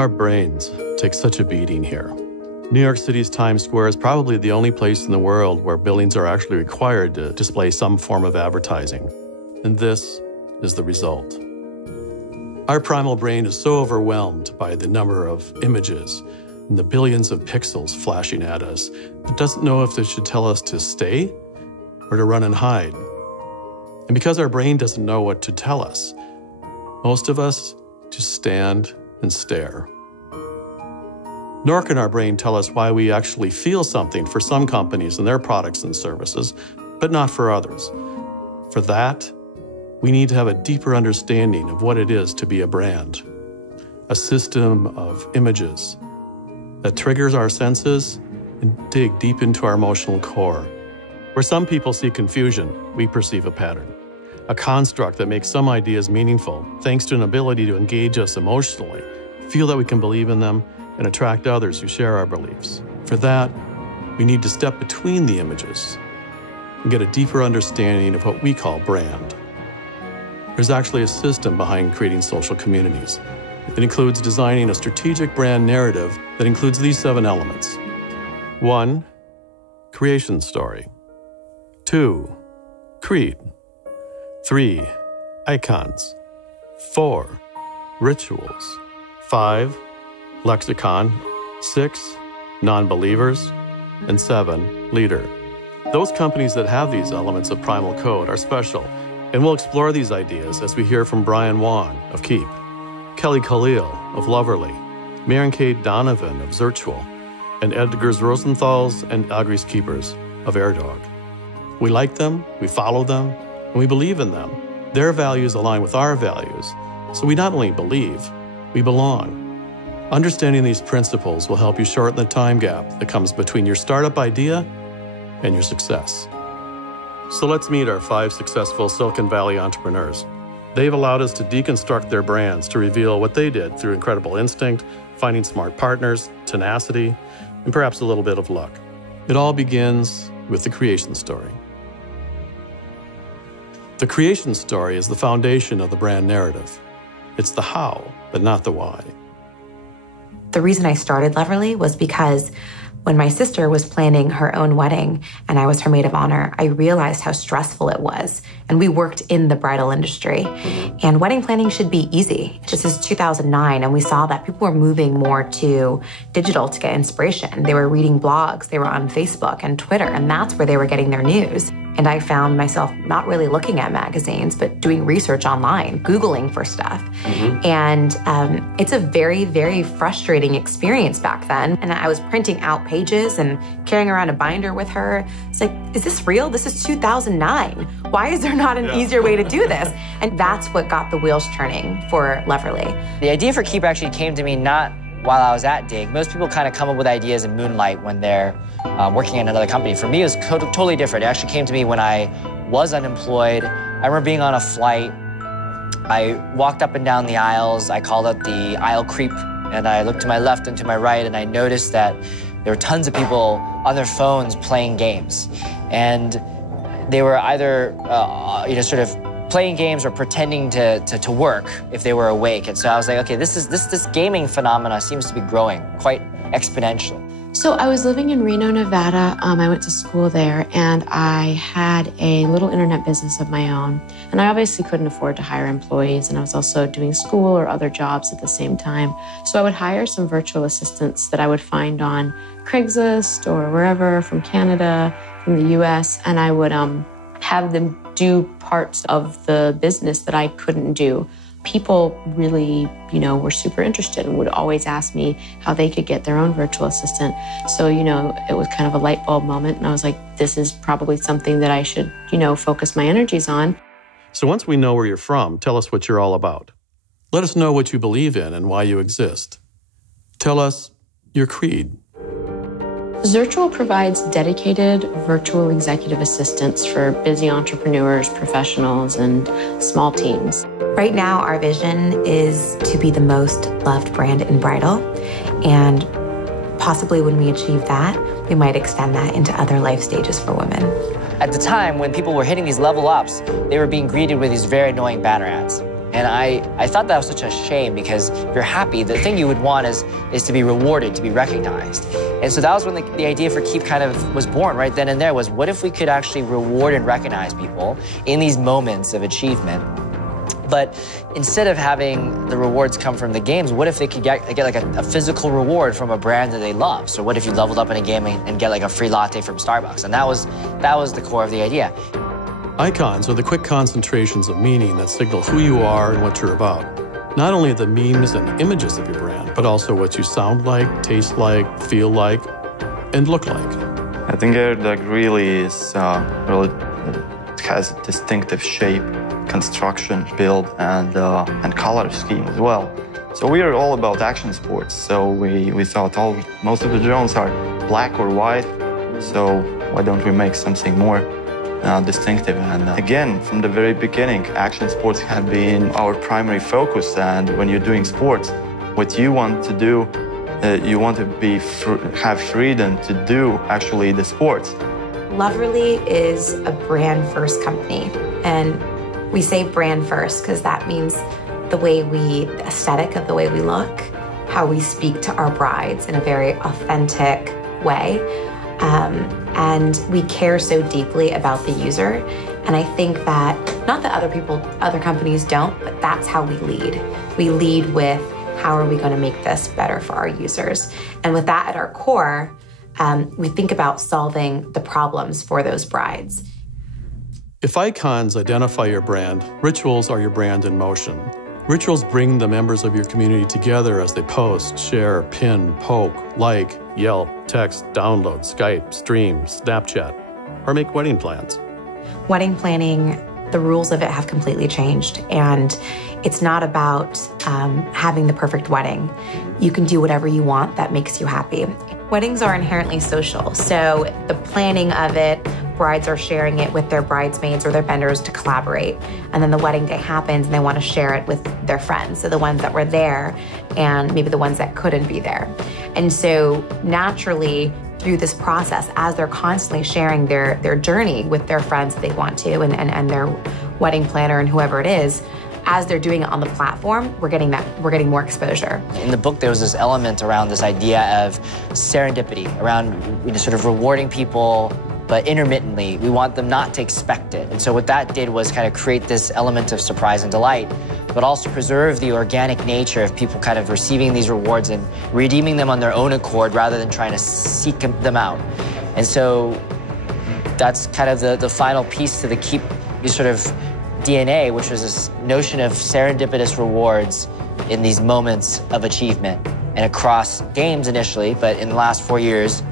Our brains take such a beating here. New York City's Times Square is probably the only place in the world where buildings are actually required to display some form of advertising. And this is the result. Our primal brain is so overwhelmed by the number of images and the billions of pixels flashing at us, it doesn't know if it should tell us to stay or to run and hide. And because our brain doesn't know what to tell us, most of us just stand and stare. Nor can our brain tell us why we actually feel something for some companies and their products and services, but not for others. For that, we need to have a deeper understanding of what it is to be a brand, a system of images that triggers our senses and dig deep into our emotional core. Where some people see confusion, we perceive a pattern, a construct that makes some ideas meaningful thanks to an ability to engage us emotionally, feel that we can believe in them, and attract others who share our beliefs. For that, we need to step between the images and get a deeper understanding of what we call brand. There's actually a system behind creating social communities. It includes designing a strategic brand narrative that includes these 7 elements. 1, creation story. 2, creed. 3, icons. 4, rituals. 5, lexicon. 6, non-believers. And 7, leader. Those companies that have these elements of primal code are special, and we'll explore these ideas as we hear from Wong of Kiip, Kellee Khalil of Loverly, Maren Donovan of Zirtual, and Edgars Rozentals and Agris Kipurs of Airdog. We like them, we follow them, and we believe in them. Their values align with our values, so we not only believe, we belong. Understanding these principles will help you shorten the time gap that comes between your startup idea and your success. So let's meet our 5 successful Silicon Valley entrepreneurs. They've allowed us to deconstruct their brands to reveal what they did through incredible instinct, finding smart partners, tenacity, and perhaps a little bit of luck. It all begins with the creation story. The creation story is the foundation of the brand narrative. It's the how, but not the why. The reason I started Loverly was because when my sister was planning her own wedding and I was her maid of honor, I realized how stressful it was. And we worked in the bridal industry. And wedding planning should be easy. This is 2009, and we saw that people were moving more to digital to get inspiration. They were reading blogs, they were on Facebook and Twitter, and that's where they were getting their news. And I found myself not really looking at magazines, but doing research online, Googling for stuff. And it's a very, very frustrating experience back then. And I was printing out pages and carrying around a binder with her. It's like, is this real? This is 2009. Why is there not an easier way to do this? And that's what got the wheels turning for Loverly. The idea for Kiip actually came to me not while I was at Dig. Most people kind of come up with ideas in moonlight when they're working in another company. For me, it was totally different. It actually came to me when I was unemployed. I remember being on a flight. I walked up and down the aisles. I called it the aisle creep, and I looked to my left and to my right, and I noticed that there were tons of people on their phones playing games. And they were either, sort of playing games or pretending to work if they were awake. And so I was like, okay, this gaming phenomena seems to be growing quite exponentially. So I was living in Reno, Nevada. I went to school there, and I had a little internet business of my own. And I obviously couldn't afford to hire employees, and I was also doing school or other jobs at the same time. So I would hire some virtual assistants that I would find on Craigslist or wherever, from Canada, from the US, and I would have them do parts of the business that I couldn't do. People really, were super interested and would always ask me how they could get their own virtual assistant. So, it was kind of a light bulb moment, and I was like, this is probably something that I should, focus my energies on. So once we know where you're from, tell us what you're all about. Let us know what you believe in and why you exist. Tell us your creed. Zirtual provides dedicated virtual executive assistants for busy entrepreneurs, professionals, and small teams. Right now, our vision is to be the most loved brand in bridal. And possibly when we achieve that, we might extend that into other life stages for women. At the time, when people were hitting these level ups, they were being greeted with these very annoying banner ads. And I thought that was such a shame, because if you're happy, the thing you would want is to be rewarded, to be recognized. And so that was when the idea for Kiip kind of was born right then and there, was what if we could actually reward and recognize people in these moments of achievement? But instead of having the rewards come from the games, what if they could get like a physical reward from a brand that they love? So what if you leveled up in a game and get like a free latte from Starbucks? And that was the core of the idea. Icons are the quick concentrations of meaning that signal who you are and what you're about. Not only the memes and images of your brand, but also what you sound like, taste like, feel like, and look like. I think Airdog really has a distinctive shape, construction, build, and color scheme as well. So we are all about action sports. So we thought most of the drones are black or white. So why don't we make something more distinctive? And again, from the very beginning, action sports have been our primary focus. And when you're doing sports, what you want to do, you want to have freedom to do actually the sports. Loverly is a brand-first company, and we say brand first because that means the aesthetic of the way we look, how we speak to our brides in a very authentic way. And we care so deeply about the user. And I think that, not that other companies don't, but that's how we lead. We lead with, how are we going to make this better for our users? And with that at our core, we think about solving the problems for those brides. If icons identify your brand, rituals are your brand in motion. Rituals bring the members of your community together as they post, share, pin, poke, like, Yelp, text, download, Skype, stream, Snapchat, or make wedding plans. Wedding planning, the rules of it have completely changed, and it's not about having the perfect wedding. You can do whatever you want that makes you happy. Weddings are inherently social, so the planning of it, brides are sharing it with their bridesmaids or their vendors to collaborate. And then the wedding day happens and they want to share it with their friends. So the ones that were there and maybe the ones that couldn't be there. And so naturally through this process, as they're constantly sharing their journey with their friends that they want to and their wedding planner and whoever it is, as they're doing it on the platform, we're getting more exposure. In the book, there was this element around this idea of serendipity, around sort of rewarding people, but intermittently. We want them not to expect it. And so what that did was kind of create this element of surprise and delight, but also preserve the organic nature of people kind of receiving these rewards and redeeming them on their own accord rather than trying to seek them out. And so that's kind of the final piece to the Kiip sort of DNA, which was this notion of serendipitous rewards in these moments of achievement. And across games initially, but in the last 4 years,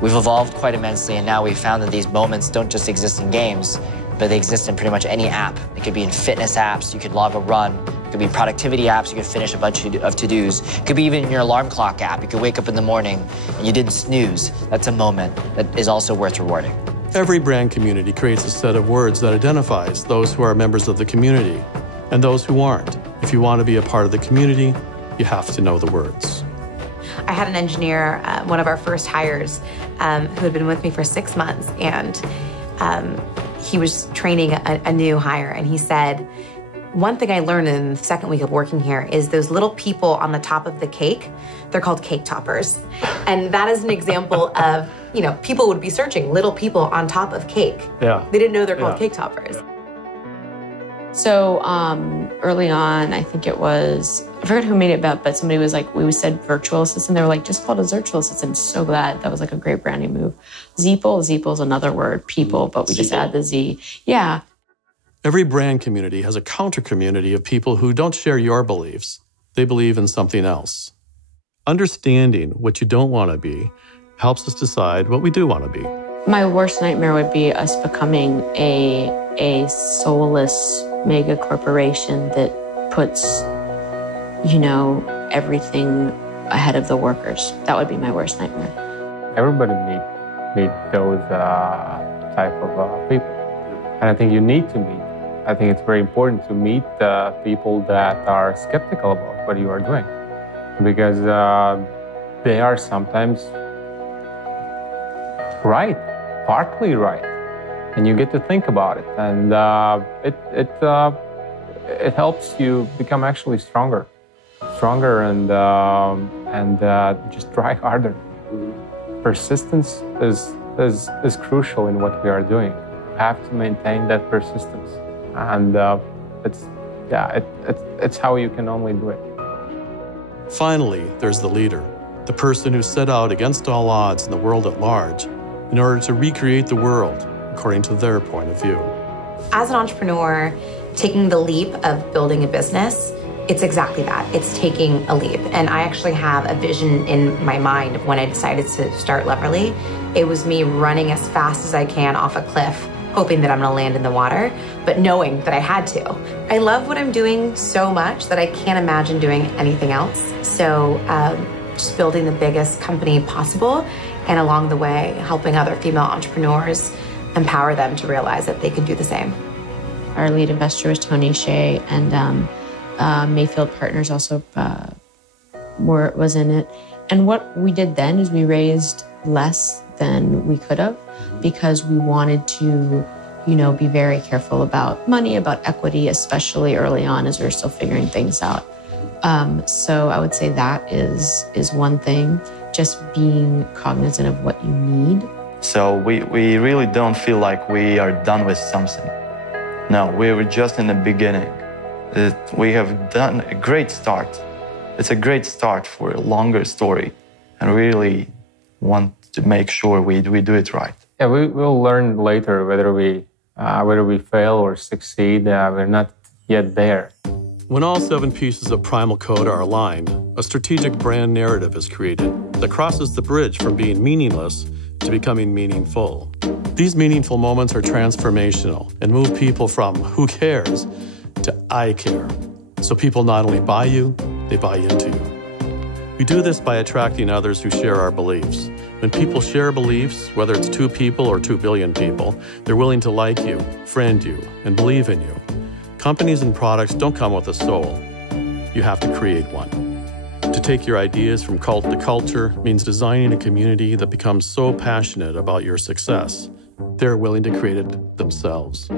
we've evolved quite immensely, and now we've found that these moments don't just exist in games, but they exist in pretty much any app. It could be in fitness apps, you could log a run, it could be productivity apps, you could finish a bunch of to-dos. It could be even in your alarm clock app. You could wake up in the morning and you didn't snooze. That's a moment that is also worth rewarding. Every brand community creates a set of words that identifies those who are members of the community and those who aren't. If you want to be a part of the community, you have to know the words. I had an engineer, one of our first hires, who had been with me for 6 months, and he was training a new hire, and he said, one thing I learned in the second week of working here is those little people on the top of the cake, they're called cake toppers. And that is an example of, people would be searching little people on top of cake. Yeah. They didn't know they're called cake toppers. So early on, I think it was, I forgot who made it up, but somebody was like, we said virtual assistant. They were like, just call it a Zirtual assistant. So glad. That was like a great branding move. Zeeple is another word, people, but we just add the Z. Yeah. Every brand community has a counter community of people who don't share your beliefs. They believe in something else. Understanding what you don't want to be helps us decide what we do want to be. My worst nightmare would be us becoming a soulless mega corporation that puts, everything ahead of the workers. That would be my worst nightmare. Everybody meet those type of people. And I think you need to meet. I think it's very important to meet the people that are skeptical about what you are doing. Because they are sometimes right, partly right. And you get to think about it. And it helps you become actually stronger and just try harder. Persistence is crucial in what we are doing. You have to maintain that persistence, and it's how you can only do it. Finally, there's the leader, the person who set out against all odds in the world at large in order to recreate the world according to their point of view. As an entrepreneur, taking the leap of building a business, it's exactly that. It's taking a leap. And I actually have a vision in my mind of when I decided to start Leverly. It was me running as fast as I can off a cliff, hoping that I'm gonna land in the water, but knowing that I had to. I love what I'm doing so much that I can't imagine doing anything else. So just building the biggest company possible, and along the way, helping other female entrepreneurs empower them to realize that they can do the same. Our lead investor was Tony Shea, and Mayfield Partners also was in it. And what we did then is we raised less than we could have, because we wanted to, be very careful about money, about equity, especially early on as we were still figuring things out. So I would say that is one thing, just being cognizant of what you need. So we really don't feel like we are done with something. No, we were just in the beginning. We have done a great start. It's a great start for a longer story, and really want to make sure we do it right. Yeah, we'll learn later whether we fail or succeed. We're not yet there. When all 7 pieces of Primal code are aligned, a strategic brand narrative is created that crosses the bridge from being meaningless to becoming meaningful. These meaningful moments are transformational and move people from who cares to I care. So people not only buy you, they buy into you. We do this by attracting others who share our beliefs. When people share beliefs, whether it's 2 people or 2 billion people, they're willing to like you, friend you, and believe in you. Companies and products don't come with a soul. You have to create one. To take your ideas from cult to culture means designing a community that becomes so passionate about your success, they're willing to create it themselves.